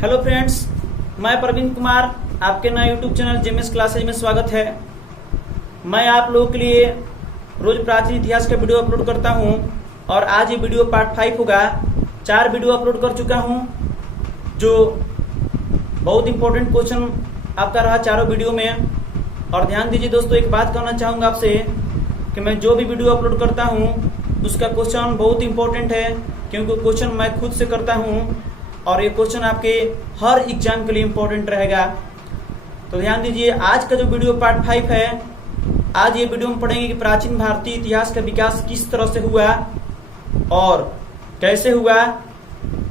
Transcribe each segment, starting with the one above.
Hello friends, मैं प्रवीण कुमार आपके नए यूट्यूब चैनल जेएमएस क्लासेज में स्वागत है। मैं आप लोगों के लिए रोज प्राचीन इतिहास का वीडियो अपलोड करता हूं और आज ये वीडियो पार्ट 5 होगा। 4 वीडियो अपलोड कर चुका हूं जो बहुत इंपॉर्टेंट क्वेश्चन आपका रहा चारों वीडियो में। और ध्यान दीजिए दोस्तों, एक बात कहना चाहूंगा आपसे कि मैं जो भी वीडियो अपलोड करता हूं उसका क्वेश्चन बहुत इंपॉर्टेंट है, क्योंकि क्वेश्चन मैं खुद से करता हूं और ये क्वेश्चन आपके हर एग्जाम के लिए इम्पोर्टेंट रहेगा। तो ध्यान दीजिए, आज का जो वीडियो पार्ट 5 है, आज ये वीडियो में पढ़ेंगे कि प्राचीन भारतीय इतिहास का विकास किस तरह से हुआ और कैसे हुआ,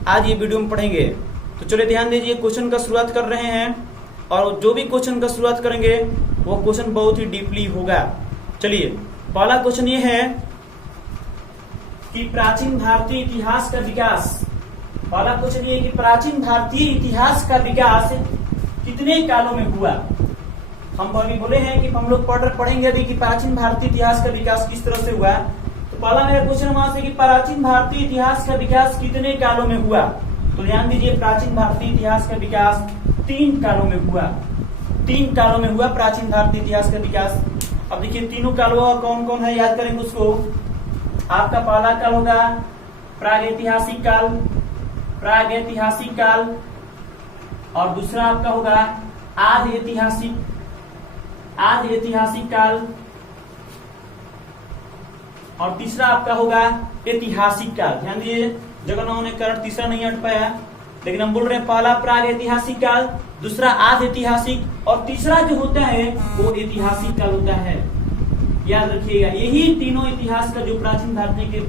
आज ये वीडियो में पढ़ेंगे। तो चलिए ध्यान दीजिए, क्वेश्चन का शुरुआत कर रहे हैं और जो भी क्वेश्चन का शुरुआत करेंगे वो क्वेश्चन बहुत ही डीपली होगा। चलिए, पहला क्वेश्चन ये है कि प्राचीन भारतीय इतिहास का विकास, पहला क्वेश्चन ये है कि प्राचीन भारतीय इतिहास का विकास कितने कालों में हुआ। हम अभी बोले हैं कि हम लोग पढ़ेंगे अभी कि प्राचीन भारतीय इतिहास का विकास किस तरह से हुआ। तो पहला मेरा क्वेश्चन वहां से कि प्राचीन भारतीय इतिहास का विकास कितने कालों में हुआ। तो ध्यान दीजिए, प्राचीन भारतीय इतिहास का विकास 3 कालों में हुआ। 3 कालों में हुआ प्राचीन भारतीय इतिहास का विकास। अब देखिए, तीनों कालों कौन कौन है, याद करेंगे उसको। आपका पहला काल होगा प्रागैतिहासिक काल, प्रागैतिहासिक काल, और दूसरा आपका होगा आदि ऐतिहासिक काल, और तीसरा आपका होगा ऐतिहासिक काल। ध्यान दीजिए, जगह होने के कारण तीसरा नहीं हट पाया, लेकिन हम बोल रहे हैं पहला प्रागैतिहासिक काल, दूसरा आदि ऐतिहासिक और तीसरा जो होता है वो ऐतिहासिक काल होता है। याद रखिएगा, यही तीनों इतिहास का जो प्राचीन भारतीय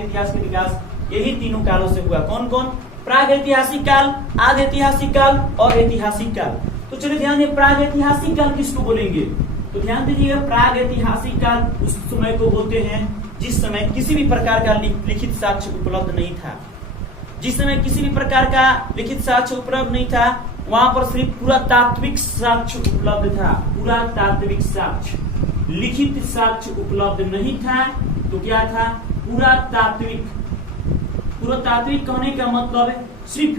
इतिहास का विकास यही तीनों कालों से हुआ। कौन कौन? प्रागैतिहासिक काल, आदि ऐतिहासिक काल और ऐतिहासिक काल। तो चलिए ध्यान दें, प्रागैतिहासिक काल किसको बोलेंगे। तो ध्यान दीजिएगा, प्रागैतिहासिक काल उस समय को बोलते हैं जिस समय किसी भी प्रकार का लिखित साक्ष्य उपलब्ध नहीं था। जिस समय किसी भी प्रकार का लिखित साक्ष्य उपलब्ध नहीं था, वहां पर सिर्फ पुरातात्विक साक्ष्य उपलब्ध था। पुरातात्विक साक्ष्य, लिखित साक्ष्य उपलब्ध नहीं था। तो क्या था? पुरातात्विक। पुरातात्विक कहने का मतलब सिर्फ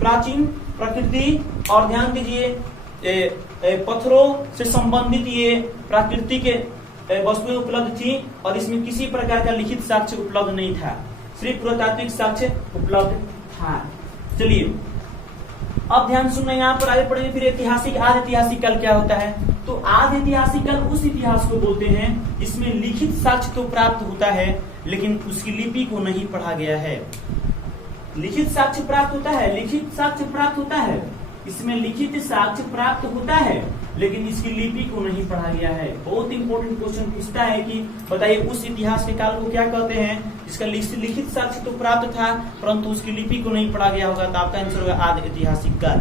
प्राचीन प्रकृति और ध्यान दीजिए पत्थरों से संबंधित ये प्राकृतिक वस्तुएं उपलब्ध थी और इसमें किसी प्रकार का लिखित साक्ष्य उपलब्ध नहीं था, सिर्फ पुरातात्विक साक्ष्य उपलब्ध था। चलिए अब ध्यान सुनना, यहाँ पर आगे पढ़ेंगे फिर ऐतिहासिक आदि ऐतिहासिक काल क्या होता है। तो आदि ऐतिहासिक काल उस इतिहास को बोलते हैं इसमें लिखित साक्ष्य तो प्राप्त होता है लेकिन उसकी लिपि को नहीं पढ़ा गया है। लिखित साक्ष्य प्राप्त होता है, लिखित साक्ष्य प्राप्त होता है, इसमें लिखित साक्ष्य प्राप्त होता है लेकिन इसकी लिपि को नहीं पढ़ा गया है। बहुत इंपॉर्टेंट क्वेश्चन पूछता है कि बताइए उस इतिहास के काल को क्या कहते हैं जिसका लिखित साक्ष्य तो प्राप्त था परंतु उसकी लिपि को नहीं पढ़ा गया होगा। तो आपका आंसर होगा आदि ऐतिहासिक काल।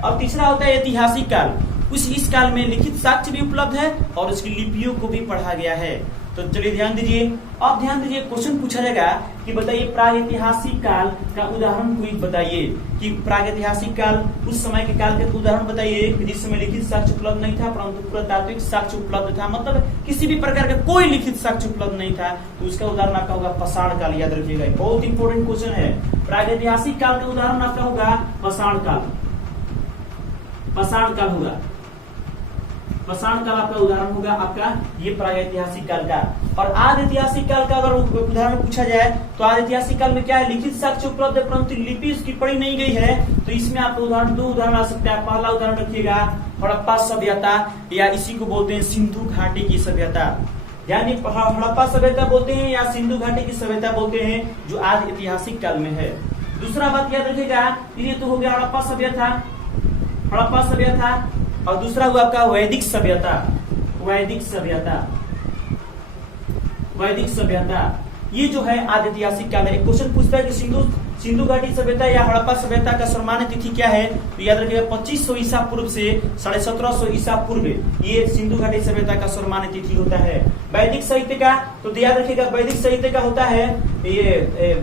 और तीसरा होता है ऐतिहासिक काल, इस काल में लिखित साक्ष्य भी उपलब्ध है और उसकी लिपियों को भी पढ़ा गया है। तो चलिए ध्यान दीजिए, अब ध्यान दीजिए, क्वेश्चन पूछा जाएगा कि बताइए प्रागैतिहासिक काल का उदाहरण कोई बताइए कि प्रागैतिहासिक काल उस समय के काल का उदाहरण बताइए जिस समय लिखित साक्ष्य उपलब्ध नहीं था परंतु पुरातात्विक साक्ष्य उपलब्ध था, मतलब किसी भी प्रकार का कोई लिखित साक्ष्य उपलब्ध नहीं था। तो उसका उदाहरण आपका होगा पाषाण काल। याद रखिएगा, बहुत इंपॉर्टेंट क्वेश्चन है। प्रागैतिहासिक काल का उदाहरण आपका होगा पाषाण काल। पाषाण काल होगा, पाषाण काल आपका उदाहरण होगा आपका ये प्रागैतिहासिक काल का। और आदि ऐतिहासिक काल का अगर उदाहरण पूछा जाए तो आदि ऐतिहासिक काल में क्या है, लिखित साक्ष्य उपलब्ध है परंतु लिपि उसकी पढ़ी नहीं गई है। तो इसमें आपको उदाहरण 2 उदाहरण आ सकता है। पहला उदाहरण रखिएगा हड़प्पा सभ्यता, या इसी को बोलते हैं सिंधु घाटी की सभ्यता। यानी हड़प्पा सभ्यता बोलते हैं या सिंधु घाटी की सभ्यता बोलते हैं, जो आदि ऐतिहासिक काल में है। दूसरा बात याद रखिएगा, ये तो हो गया हड़प्पा सभ्यता, हड़प्पा सभ्यता, और दूसरा हुआ आपका वैदिक सभ्यता। वैदिक सभ्यता, वैदिक सभ्यता ये जो है आदि ऐतिहासिक काल है। एक क्वेश्चन पूछता है कि सिंधु घाटी सभ्यता या हड़प्पा सभ्यता का सम्मानित तिथि क्या है। तो याद रखिएगा 2500 ईसा पूर्व से 1750 ईसा पूर्व ये सिंधु घाटी सभ्यता का सम्मानित तिथि होता है। वैदिक साहित्य का तो याद रखिएगा, वैदिक साहित्य का होता है ये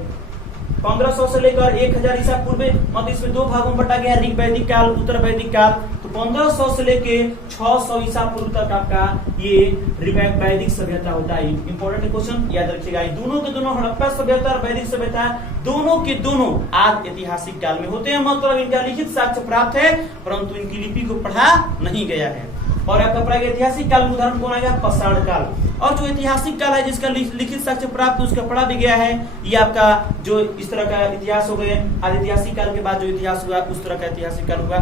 1500 से लेकर 1000 ईसा पूर्व, मतलब इसमें दो भागों में बटा गया, ऋग वैदिक काल, उत्तर वैदिक काल। तो 1500 से लेके 600 ईसा पूर्व तक आपका ये वैदिक सभ्यता होता है। इंपॉर्टेंट क्वेश्चन याद रखिएगा, दोनों के दोनों हड़प्पा सभ्यता और वैदिक सभ्यता दोनों के दोनों आज ऐतिहासिक काल में होते हैं। मतलब इनका लिखित साक्ष्य प्राप्त है, परंतु इनकी लिपि को पढ़ा नहीं गया है। और आपका प्रागैतिहासिक काल उदाहरण कौन आएगा? पाषाण काल। और जो ऐतिहासिक काल है जिसका लिखित साक्ष्य प्राप्त उसका पढ़ा भी गया है, ये आपका जो इस तरह का इतिहास हो गए, ऐतिहासिक काल के बाद जो इतिहास हुआ उस तरह का ऐतिहासिक काल हुआ।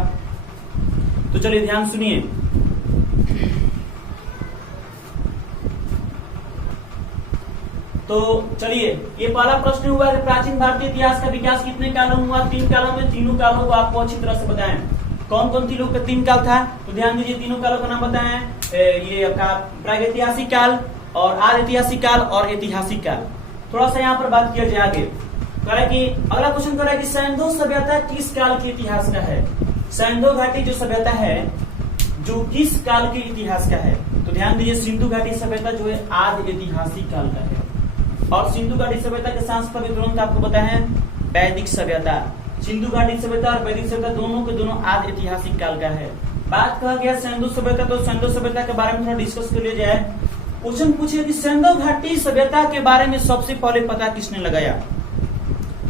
तो चलिए ध्यान सुनिए, तो चलिए ये पहला प्रश्न हुआ कि प्राचीन भारतीय इतिहास का विकास कितने कालों में हुआ? 3 कालों में। तीनों कालों को आपको अच्छी तरह से बताएं। कौन कौन सी लोग का 3 काल था? तो ध्यान दीजिए, तीनों कालों का नाम बताएं। ये आपका प्रागैतिहासिक काल और आद ऐतिहासिक काल और ऐतिहासिक काल। थोड़ा सा यहाँ पर बात किया जाए आगे। कह रहा है कि अगला क्वेश्चन कह रहा है कि सैंधव सभ्यता किस काल के इतिहास का है? सैंधव घाटी जो सभ्यता है जो किस काल के इतिहास का है? तो ध्यान दीजिए, सिंधु घाटी सभ्यता जो है आद ऐतिहासिक काल का है। और सिंधु घाटी सभ्यता के सांस्कृतिक ग्रंथ आपको बताया है वैदिक सभ्यता। सिंधु घाटी सभ्यता और वैदिक सभ्यता दोनों के दोनों आद ऐतिहासिक काल का है। बात कहा गया सिंधु सभ्यता, तो सिंधु सभ्यता के बारे में थोड़ा डिस्कस कर लिया जाए। क्वेश्चन पूछे कि सिंधु घाटी सभ्यता के बारे में सबसे पहले पता किसने लगाया?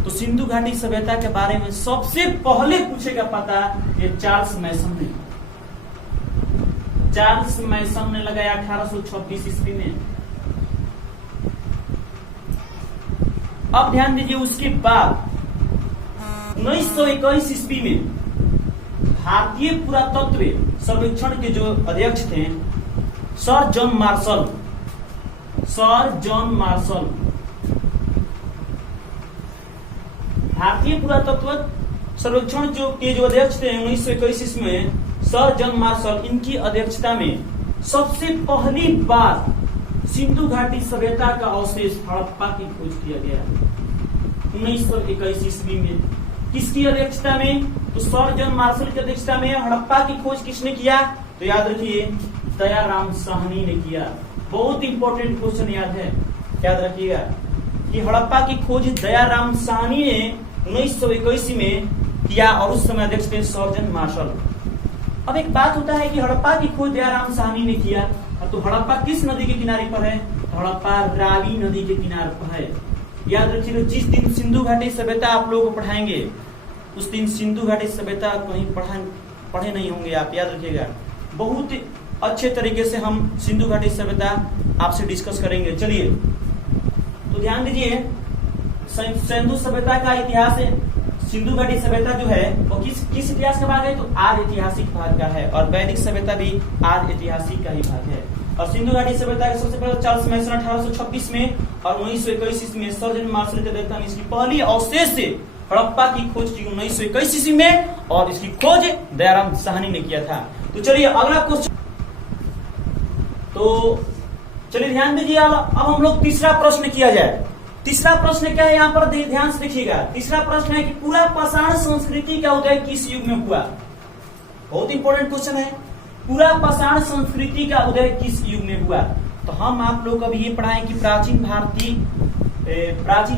तो सिंधु घाटी सभ्यता के बारे में सबसे पहले पूछेगा पता ये चार्ल्स मैसन ने। चार्ल्स मैसन ने लगाया 1826 ईस्वी में। अब ध्यान दीजिए, उसके बाद 1921 ईस्वी में भारतीय पुरातत्व सर्वेक्षण के जो अध्यक्ष थे सर जॉन मार्शल, भारतीय पुरातत्व सर्वेक्षण जो अध्यक्ष थे 1921 ईस्वी में सर जॉन मार्शल, इनकी अध्यक्षता में सबसे पहली बार सिंधु घाटी सभ्यता का अवशेष हड़प्पा की खोज किया गया 1921 ईस्वी में। किसकी अध्यक्षता में? तो सर जॉन मार्शल की अध्यक्षता में। हड़प्पा की खोज किसने किया? तो याद रखिए, दयाराम साहनी ने किया। बहुत इंपॉर्टेंट क्वेश्चन याद है, याद रखिएगा कि हड़प्पा की खोज दयाराम साहनी ने 1921 में किया और उस समय अध्यक्ष थे सर जॉन मार्शल। अब एक बात होता है कि हड़प्पा की खोज दयाराम साहनी ने किया, तो हड़प्पा किस नदी के किनारे पर है? हड़प्पा रावी नदी के किनारे पर है। याद रखिए, जिस दिन सिंधु घाटी सभ्यता आप लोगों को पढ़ाएंगे उस दिन सिंधु घाटी सभ्यता कहीं पढ़े नहीं होंगे आप, याद रखिएगा। बहुत अच्छे तरीके से हम सिंधु घाटी सभ्यता आपसे डिस्कस करेंगे। चलिए तो ध्यान दीजिए, सिंधु सभ्यता का इतिहास है। सिंधु घाटी सभ्यता जो है वो किस इतिहास का भाग है? तो आद ऐतिहासिक भाग का है। और वैदिक सभ्यता भी आद ऐतिहासिक का ही भाग है। और सिंधु घाटी सभ्यता के सबसे पहले चार्ल्स मैसन 1826 में और 1921 ईस्वी में सर जॉन मार्शल के अध्यक्षता में इसकी पहली अवशेष से हड़प्पा की खोज की 1921 ईस्वी में, और इसकी खोज दयाराम साहनी ने किया था। तो चलिए अगला क्वेश्चन, तो चलिए ध्यान दीजिए, अब हम लोग तीसरा प्रश्न किया जाए। तीसरा प्रश्न क्या है यहाँ पर ध्यान से देखिएगा। तीसरा प्रश्न है कि पूरा पाषाण संस्कृति का उदय किस युग में हुआ? बहुत इंपॉर्टेंट क्वेश्चन है। पूरा पाषाण संस्कृति का उदय किस युग में हुआ? तो हम आप लोग अभी ये पढ़ाएं कि प्राचीन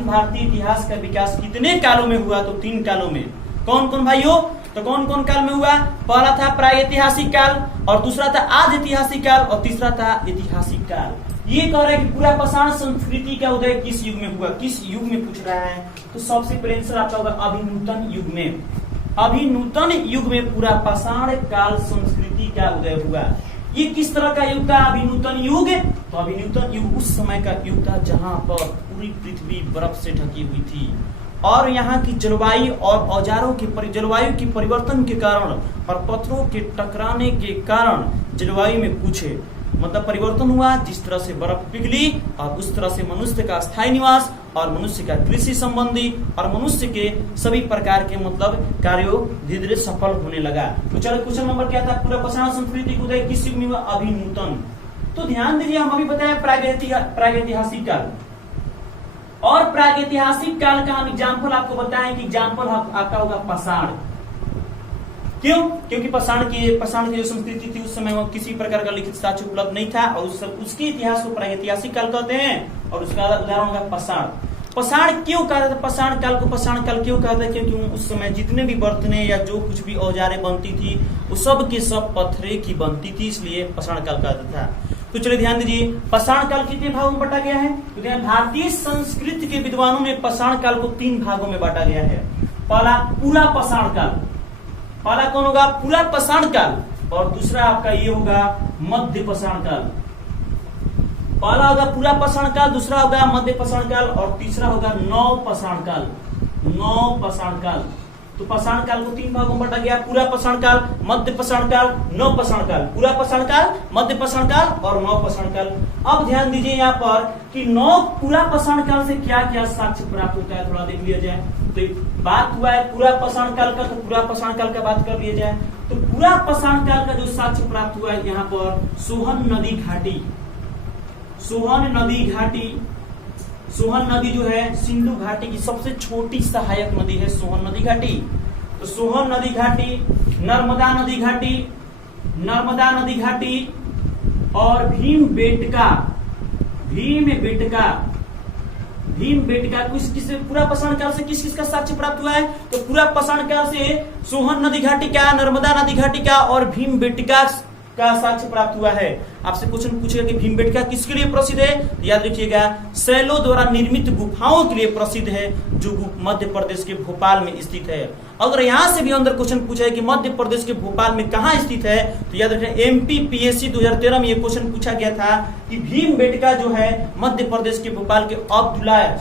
भारतीय इतिहास का विकास कितने कालों में हुआ? तो 3 कालों में। कौन कौन भाइयों? तो कौन कौन काल में हुआ? पहला था प्रागैतिहासिक काल, और दूसरा था आद ऐतिहासिक काल, और तीसरा था ऐतिहासिक काल। ये कह रहा है कि पूरा पाषाण संस्कृति का उदय किस युग में हुआ? किस युग में पूछ रहा है? तो सबसे पहले आंसर आपका होगा अभिनूतन युग में। अभिनूतन युग में पूरा पाषाण काल संस्कृति का उदय हुआ। ये किस तरह का युग था अभिनूतन युग? तो अभिनूतन युग उस समय का युग था जहां पर पूरी पृथ्वी बर्फ से ढकी हुई थी, और यहाँ की जलवायु और औजारों के जलवायु के परिवर्तन के कारण और पत्थरों के टकराने के कारण जलवायु में कुछ मतलब परिवर्तन हुआ, जिस तरह से बर्फ पिघली और उस तरह से मनुष्य का स्थायी निवास और मनुष्य का कृषि संबंधी और मनुष्य के सभी प्रकार के मतलब कार्यों धीरे धीरे सफल होने लगा। तो चलो क्वेश्चन नंबर क्या था? पूरा पाषाण संस्कृति का उदय किस युग में हुआ? अभिनूतन। तो ध्यान दीजिए, हम अभी बताया प्रागैतिहासिक काल, और प्रागैतिहासिक काल का हम एग्जाम्पल आपको बताएं कि एग्जाम्पल आपका होगा पाषाण। क्यों? क्योंकि पाषाण की जो संस्कृति थी उस समय वो किसी प्रकार का लिखित साक्ष्य उपलब्ध नहीं था, और उसके इतिहास को प्रागैतिहासिक काल कहते हैं, और उसका उदाहरण होगा पाषाण। पाषाण क्यों कहा जाता है? पाषाण काल को पाषाण काल क्यों कहा जाता है? क्योंकि उस समय जितने भी बर्तने या जो कुछ भी औजारें बनती थी वो सब के सब पत्थरे की बनती थी, इसलिए पाषाण काल कहा जाता था। तो चलिए ध्यान दीजिए, पाषाण काल कितने भागों में बांटा गया है? तो भारतीय संस्कृति के विद्वानों में पाषाण काल को 3 भागों में बांटा गया है। पहला पूरा पाषाण काल, पहला कौन होगा? पूरा पाषाण काल, और दूसरा आपका ये होगा मध्य पाषाण काल। पहला होगा पूरा पाषाण काल, दूसरा होगा मध्य पाषाण काल, और तीसरा होगा नव पाषाण काल। नव पाषाण काल, तो पाषाण काल को 3 भागों में बांटा गया, पूरा पाषाण काल, मध्य पाषाण काल, नव पाषाण काल। पूरा पाषाण काल, मध्य पाषाण काल और नव पाषाण काल। अब ध्यान दीजिए यहाँ पर कि पूरा पाषाण काल से क्या क्या साक्ष्य प्राप्त होता है, थोड़ा देख लिया जाए। तो बात हुआ है पूरा पाषाण काल का, तो पूरा पाषाण काल का बात कर लिया जाए। तो पूरा पाषाण काल का जो साक्ष्य प्राप्त हुआ है यहाँ पर सोहन नदी घाटी, सोहन नदी घाटी। सोहन नदी जो है सिंधु घाटी की सबसे छोटी सहायक नदी है सोहन नदी घाटी। तो सोहन नदी घाटी, नर्मदा नदी घाटी, नर्मदा नदी घाटी और भीम बेटका, भीम बेटका, भीम बेटका किस पूरा पाषाण काल से किस किस का साक्ष्य प्राप्त हुआ है? तो पूरा पाषाण काल से सोहन नदी घाटी का, नर्मदा नदी घाटी का और भीम बेटका का साक्ष्य प्राप्त हुआ है। आपसे क्वेश्चन पूछेगा कि भीमबेटका किसके लिए प्रसिद्ध है? तो याद रखिएगा शैलों द्वारा निर्मित गुफाओं के लिए प्रसिद्ध है, जो मध्य प्रदेश के भोपाल में स्थित है। अगर यहाँ से भी अंदर क्वेश्चन पूछा है कि मध्य प्रदेश के भोपाल में कहाँ स्थित है, तो याद रखिए MPPSC 2013 में ये क्वेश्चन पूछा गया था कि भीमबेटका जो है मध्य प्रदेश के भोपाल के अब्दुलाज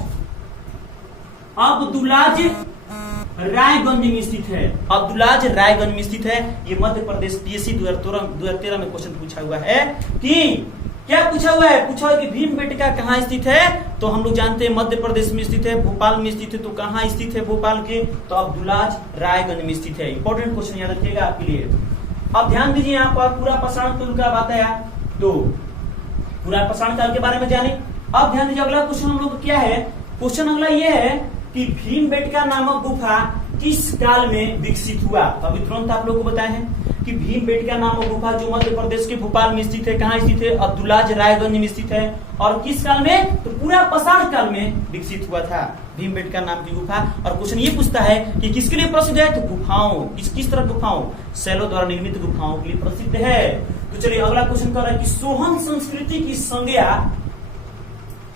रायगंज में स्थित है। अब्दुलाज रायगंज में स्थित है। ये मध्य प्रदेश PSC 2013 में क्वेश्चन पूछा हुआ है कि क्या पूछा हुआ है? पूछा हुआ कि भीमबेटका कहाँ स्थित है? तो हम लोग जानते हैं मध्य प्रदेश में स्थित है, भोपाल में स्थित है। तो कहाँ स्थित है भोपाल के? तो अब्दुलाज रायगंज में स्थित है। इंपॉर्टेंट क्वेश्चन याद रखिएगा आपके लिए। अब ध्यान दीजिए यहाँ पर पूरा पाषाण काल का बात आया, तो पूरा पाषाण काल के बारे में जाने। अब ध्यान दीजिए अगला क्वेश्चन हम लोग क्या है? क्वेश्चन अगला ये है कि भीमबेटका नामक गुफा किस काल में विकसित हुआ? अभी तुरंत आप लोगों को बताए हैं कि भीमबेटका नामक गुफा जो मध्य प्रदेश के भोपाल में स्थित है, कहाँ स्थित है? अब्दुलाज रायगंज में स्थित है। और किस काल में? तो पूरा पाषाण काल में विकसित हुआ था भीमबेटका नाम की गुफा। और क्वेश्चन ये पूछता है कि किसके लिए प्रसिद्ध है? तो गुफाओं, किस तरह गुफाओं? शैलों द्वारा निर्मित गुफाओं के लिए प्रसिद्ध है। तो चलिए अगला क्वेश्चन कर रहा है कि सोहन संस्कृति की संज्ञा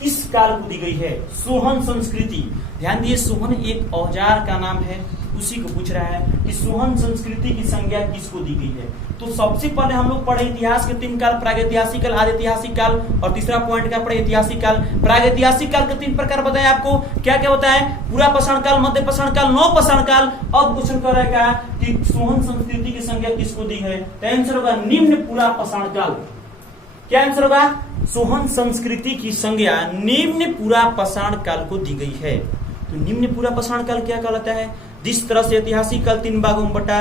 किस काल को दी गई है? सोहन संस्कृति, ध्यान दिए सोहन एक औजार का नाम है, उसी को पूछ रहा है कि सोहन संस्कृति की संज्ञा किसको दी गई है। तो सबसे पहले हम लोग पढ़े इतिहास के 3 काल, प्रागैतिहासिक काल, आदिऐतिहासिक काल, और तीसरा पॉइंट क्या पढ़े? ऐतिहासिक काल। प्रागैतिहासिक काल के 3 प्रकार बताए आपको, क्या क्या बताए? पूरा पाषाण काल, मध्य पाषाण काल, नव पाषाण काल। अब क्वेश्चन कर रहा है कि सोहन संस्कृति की संज्ञा किसको दी है? तो आंसर होगा निम्न पूरा पाषाण काल। क्या आंसर होगा? सोहन संस्कृति की संज्ञा निम्न पूरा पाषाण काल को दी गई है। तो निम्न पूरा पाषाण काल क्या कहलाता है? जिस तरह से ऐतिहासिक काल 3 भागों में बटा,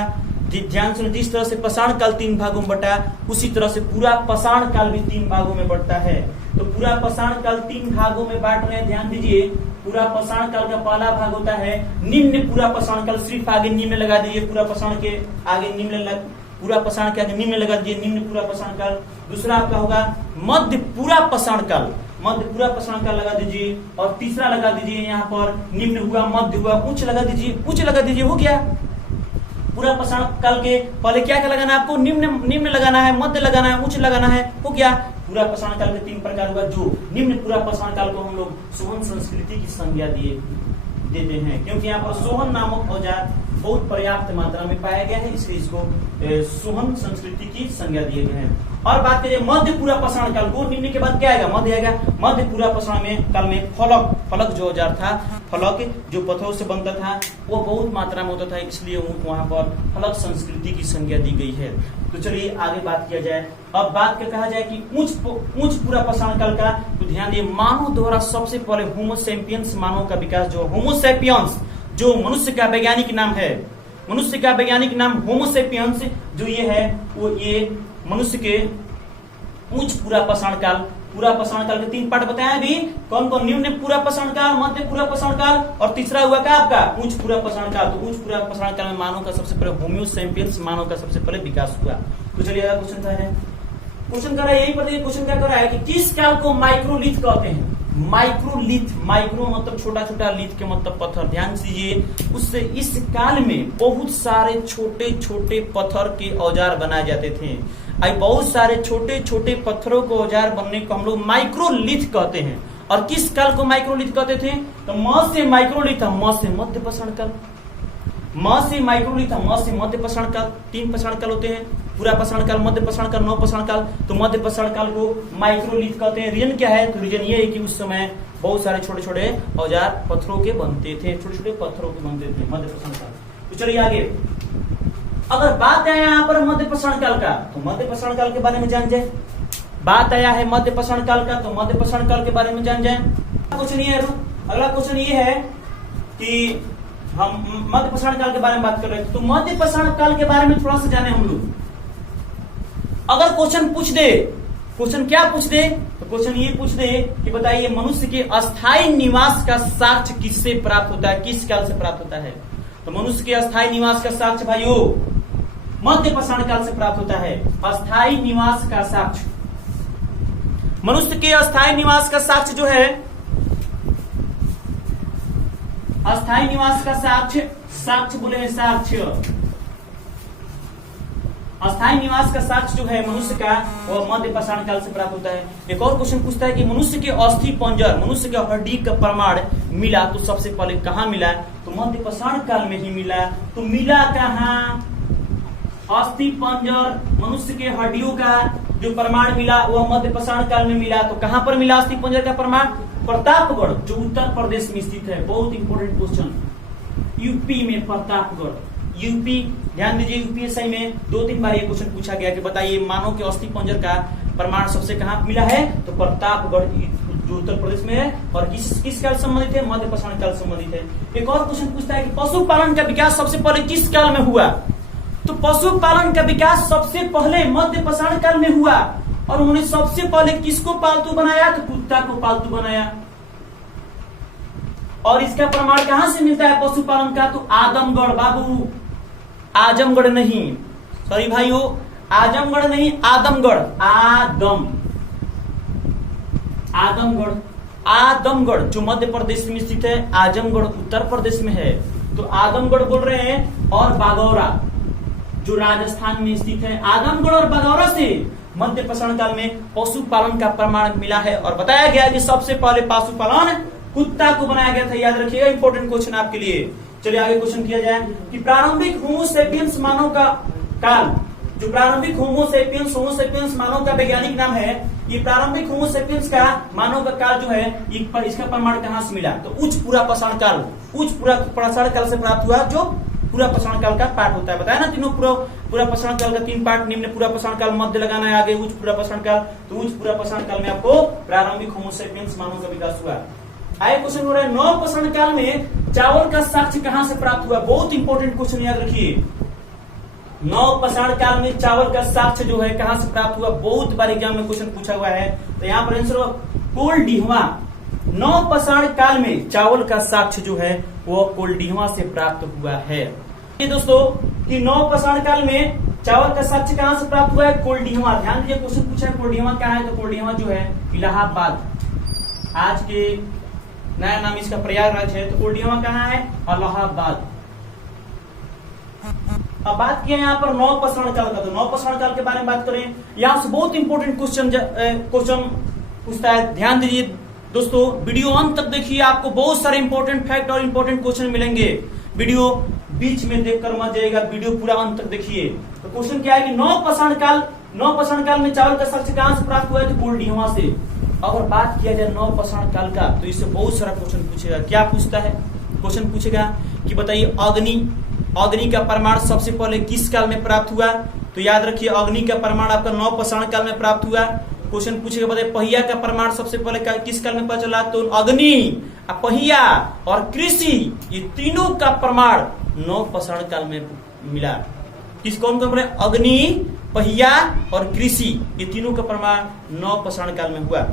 ध्यान सुनो, जिस तरह से पाषाण काल 3 भागों में बटा, उसी तरह से पूरा पाषाण काल भी 3 भागों में बढ़ता है। तो पूरा पाषाण काल 3 भागों में बांट रहे हैं, ध्यान दीजिए। पूरा पाषाण काल का पहला भाग होता है निम्न पूरा पाषाण काल, सिर्फ आगे निम्न लगा दीजिए, पूरा पाषाण के आगे निम्न, पूरा पाषाण के आगे निम्न लगा दीजिए, निम्न पूरा पाषाण काल। दूसरा आपका होगा मध्य पूरा पाषाण काल, मध्य पूरा पाषाण काल लगा दीजिए। और तीसरा लगा दीजिए यहाँ पर निम्न हुआ, मध्य हुआ, उच्च लगा दीजिए, उच्च लगा दीजिए, हो गया। पूरा पाषाण काल के पहले क्या क्या लगाना है आपको? निम्न लगाना है, मध्य लगाना है, उच्च लगाना है, हो गया। पूरा पाषाण काल के 3 प्रकार हुआ, जो निम्न पूरा पाषाण काल को हम लोग सोहन संस्कृति की संज्ञा देते हैं, क्योंकि यहाँ पर सोहन नामक औजार बहुत पर्याप्त मात्रा में पाया गया है, इसलिए इसको सोहन संस्कृति की संज्ञा दिए गए हैं। और बात करें मध्य पूरा पाषाण काल को, निम्न के बाद क्या आएगा? मध्य आएगा। मध्य पूरा पाषाण काल में फलक जो औजार था, फलक जो पत्थरों से बनता था, वो बहुत मात्रा में होता था, इसलिए वहां पर फलक संस्कृति की संज्ञा दी गई है। तो चलिए आगे बात किया जाए। अब बात क्या कहा जाए कि उच्च पूरा पाषाण काल का, तो ध्यान दिए मानव द्वारा सबसे पहले होमोसेपियंस मानव का विकास, जो होमोसेपियंस जो मनुष्य का वैज्ञानिक नाम है, मनुष्य का वैज्ञानिक नाम होमोसेपियंस जो ये है, वो ये मनुष्य के उच्च पूरा पाषाण काल, पूरा पाषाण काल के 3 पार्ट बताया अभी, कौन कौन? निम्न पूरा पाषाण काल, मध्य पूरा पाषाण काल, और तीसरा हुआ क्या आपका? उच्च पूरा पाषाण काल। तो उच्च पूरा पाषाण काल में मानव का सबसे पहले होमोसेपियंस मानव का सबसे पहले विकास हुआ। तो चलिए क्वेश्चन कर रहे हैं, क्वेश्चन कर रहा है यही बताइए, क्वेश्चन क्या कर रहा है कि किस काल को माइक्रोलिथ कहते हैं? माइक्रोलिथ, माइक्रो मतलब छोटा छोटा, लिथ के मतलब पत्थर। ध्यान दीजिए, उससे इस काल में बहुत सारे छोटे छोटे पत्थर के औजार बनाए जाते थे। आई बहुत सारे छोटे छोटे पत्थरों को औजार बनने को हम लोग माइक्रोलिथ कहते हैं। और किस काल को माइक्रोलिथ कहते थे? तो म से माइक्रोलिथ, म से मध्य पाषाण काल, म से माइक्रोलिथ, म से मध्य पाषाण काल। 3 पाषाण काल होते हैं, पूरा पाषाण काल, मध्य पाषाण काल, नव पाषाण काल। तो मध्य पाषाण काल को माइक्रोलिथ कहते हैं। रीजन क्या है? तो रीजन ये है कि उस समय बहुत सारे छोटे छोटे औजार पत्थरों के बनते थे, छोटे छोटे पत्थरों के बनते थे मध्य पाषाण काल। तो चलिए आगे, अगर बात है यहाँ पर मध्य पाषाण काल का, तो मध्य पाषाण काल के बारे में जान जाए। बात आया है मध्य पाषाण काल का, तो मध्य पाषाण काल के बारे में जान जाए। क्वेश्चन ये है, अगला क्वेश्चन ये है कि हम मध्य पाषाण काल के बारे में बात कर रहे थे, तो मध्य पाषाण काल के बारे में थोड़ा सा जाने हम लोग। अगर क्वेश्चन पूछ दे, क्वेश्चन क्या पूछ दे? तो क्वेश्चन ये पूछ दे कि बताइए मनुष्य के अस्थायी निवास का साक्ष्य किससे प्राप्त होता है, किस काल से प्राप्त होता है? तो मनुष्य के अस्थायी निवास का साक्ष्य भाइयों मध्य पाषाण काल से प्राप्त होता है। अस्थायी निवास का साक्ष्य, मनुष्य के अस्थायी निवास का साक्ष्य जो है, अस्थायी निवास का साक्ष्य, साक्ष्य बोले हैं साक्ष्य, अस्थायी निवास का साक्ष्य जो है मनुष्य का, वो मध्य पाषाण काल से प्राप्त होता है। एक और क्वेश्चन पूछता है कि मनुष्य के अस्थि पंजर, मनुष्य के हड्डी का प्रमाण मिला तो सबसे पहले कहाँ मिला? तो मध्य पाषाण काल में ही मिला। तो मिला कहाँ? अस्थि पंजर, मनुष्य के हड्डियों का जो प्रमाण मिला वह मध्य पाषाण काल में मिला। तो कहाँ पर मिला अस्थि पंजर का प्रमाण? प्रतापगढ़, जो उत्तर प्रदेश में स्थित है। बहुत इंपॉर्टेंट क्वेश्चन, यूपी में प्रतापगढ़, यूपी। ध्यान दीजिए, यूपीएससी में 2-3 बार ये क्वेश्चन पूछा गया कि बताइए मानव के अस्थि पंजर का प्रमाण सबसे कहाँ मिला है? तो प्रतापगढ़, जो उत्तर प्रदेश में है। और किस काल संबंधित है? मध्य पाषाण काल संबंधित है। एक और क्वेश्चन पूछता है कि पशुपालन का विकास सबसे पहले किस काल में हुआ? तो पशुपालन का विकास सबसे पहले मध्य पाषाण काल में हुआ। और उन्होंने सबसे पहले किसको पालतू बनाया? तो कुत्ता को पालतू बनाया। और इसका प्रमाण कहां से मिलता है पशुपालन का? तो आदमगढ़। बाबू आजमगढ़ नहीं, सॉरी भाइयों, आजमगढ़ नहीं, आदमगढ़। आदमगढ़, आदमगढ़ जो मध्य प्रदेश में स्थित है, आजमगढ़ उत्तर प्रदेश में है। तो आदमगढ़ बोल रहे हैं। और बागौरा जो राजस्थान में स्थित है, आदमगढ़ और बागौरा से मध्य पाषाण काल में पशुपालन का प्रमाण मिला है। और बताया गया कि सबसे पहले पशुपालन कुत्ता को बनाया गया था। याद रखिएगा, इंपॉर्टेंट क्वेश्चन आपके लिए। चलिए आगे क्वेश्चन किया जाए कि प्रारंभिक होमो सेपियंस मानव का काल, जो प्रारंभिक होमो सेपियंस मानव का वैज्ञानिक नाम है, ये प्रारंभिक होमो सेपियंस का मानव का काल जो है, इसका प्रमाण कहां से मिला? तो उच्च पूरा पाषाण काल, उच्च पूरा पाषाण काल से प्राप्त हुआ, जो पूरा पाषाण काल का पार्ट होता है। बताया ना तीनों, पूरा पाषाण काल का 3 पार्ट, निम्न पूरा पाषाण काल, मध्य लगाना है, आगे उच्च पूरा पाषाण काल। तो उच्च पूरा पाषाण काल में आपको प्रारंभिक होमो सेपियंस मानव का विकास हुआ। आगे क्वेश्चन हो रहा है नव पाषाण काल में चावल का साक्ष्य कहां से प्राप्त हुआ? बहुत इंपॉर्टेंट क्वेश्चन, याद रखिए। नव पाषाण काल में चावल का साक्ष्य जो है कहां से प्राप्त हुआ? बहुत बार एग्जाम में क्वेश्चन पूछा हुआ है। तो यहाँ पर आंसर कोल्डिहवा। नव पाषाण काल में चावल का साक्ष्य जो है वो कोल्डिहवा से प्राप्त हुआ है। ये दोस्तों कि नव पाषाण काल में चावल का साक्ष्य कहां से प्राप्त हुआ है? कोल्डिहवा। ध्यान दीजिए, क्वेश्चन पूछा है कोल्डिहवा क्या है? तो कोल्डिहवा जो है इलाहाबाद, आज के नया नाम इसका प्रयागराज है। तो कोल्डिहवा कहाँ है? इलाहाबाद। अब बात किया यहाँ पर नव पाषाण काल का, तो नव पाषाण काल के बारे में बात करें, यहाँ से बहुत इंपॉर्टेंट क्वेश्चन पूछता है। ध्यान दीजिए दोस्तों, वीडियो अंत तक देखिए, आपको बहुत सारे इंपॉर्टेंट फैक्ट और इंपॉर्टेंट क्वेश्चन मिलेंगे। वीडियो बीच में देखकर मत जाइएगा, वीडियो पूरा अंत तक देखिए। तो क्वेश्चन क्या है कि नव पाषाण काल में चावल का साक्ष्य कहां से प्राप्त हुआ है? तो कोल्डिहवा से। अगर बात किया जाए नव पाषाण काल का, तो इससे बहुत सारा क्वेश्चन पूछेगा। क्या पूछता है? क्वेश्चन पूछेगा कि बताइए अग्नि का प्रमाण सबसे पहले किस काल में प्राप्त हुआ? तो याद रखिए, अग्नि का प्रमाण आपका नव पाषाण काल में प्राप्त हुआ। क्वेश्चन पूछेगा बताइए पहिया का प्रमाण सबसे पहले किस काल में पता चला? तो अग्नि, पहिया और कृषि, ये तीनों का प्रमाण नव पाषाण काल में मिला। किस कौन कौन? अग्नि, पहिया और कृषि, ये तीनों का प्रमाण नव पाषाण काल में हुआ।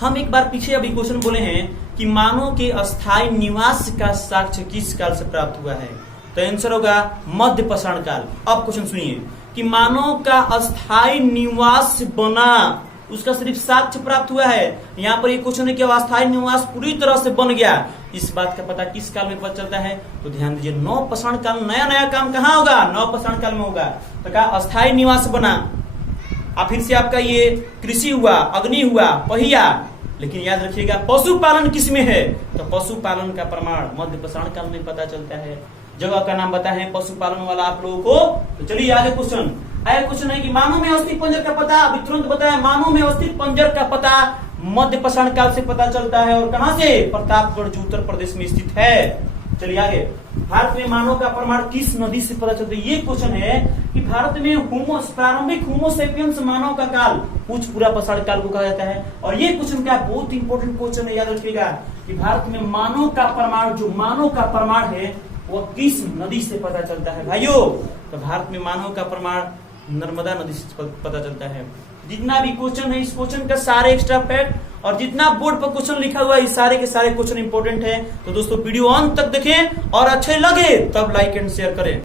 हम एक बार पीछे अभी क्वेश्चन बोले हैं कि मानव के अस्थायी निवास का साक्ष्य किस काल से प्राप्त हुआ है? तो आंसर होगा मध्य पाषाण काल। अब क्वेश्चन सुनिए कि मानव का अस्थायी निवास बना उसका सिर्फ साक्ष्य प्राप्त हुआ है। यहाँ पर ये क्वेश्चन है कि अस्थायी निवास पूरी तरह से बन गया, इस बात का पता किस काल में पता चलता है? तो ध्यान दीजिए, नवपाषाण काल में नया नया काम कहाँ होगा? नवपाषाण काल में होगा। तो कहा अस्थायी निवास बना, अब फिर से आपका ये कृषि हुआ, अग्नि हुआ, पहिया। लेकिन याद रखिएगा पशुपालन किसमें है? तो पशुपालन का प्रमाण मध्यपाषाण काल में पता चलता है। जगह का नाम बताए पशुपालन वाला आप लोगों को। तो चलिए आगे क्वेश्चन। आगे क्वेश्चन है कि मानव में अवस्थित पंजर का पता, अभी तुरंत बताया, मानव में अवस्थित पंजर का पता मध्यपाषाण काल से पता चलता है। और कहां से? प्रतापगढ़ जो उत्तर प्रदेश में स्थित है। चलिए आगे, भारत में मानव का प्रमाण किस नदी से पता चलता है? ये क्वेश्चन है कि भारत में प्रारंभिक होमोसेपियंस मानव का काल उच्च पुरापाषाण काल को कहा जाता है। और ये क्वेश्चन क्या बहुत इंपॉर्टेंट क्वेश्चन है, याद रखिएगा कि भारत में मानव का प्रमाण, जो मानव का प्रमाण है वो किस नदी से पता चलता है भाइयों? तो भारत में मानव का प्रमाण नर्मदा नदी से पता चलता है। जितना भी क्वेश्चन है इस क्वेश्चन का सारे एक्स्ट्रा फैक्ट और जितना बोर्ड पर क्वेश्चन लिखा हुआ है, इस सारे के सारे क्वेश्चन इंपॉर्टेंट है। तो दोस्तों वीडियो अंत तक देखें और अच्छे लगे तब लाइक एंड शेयर करें।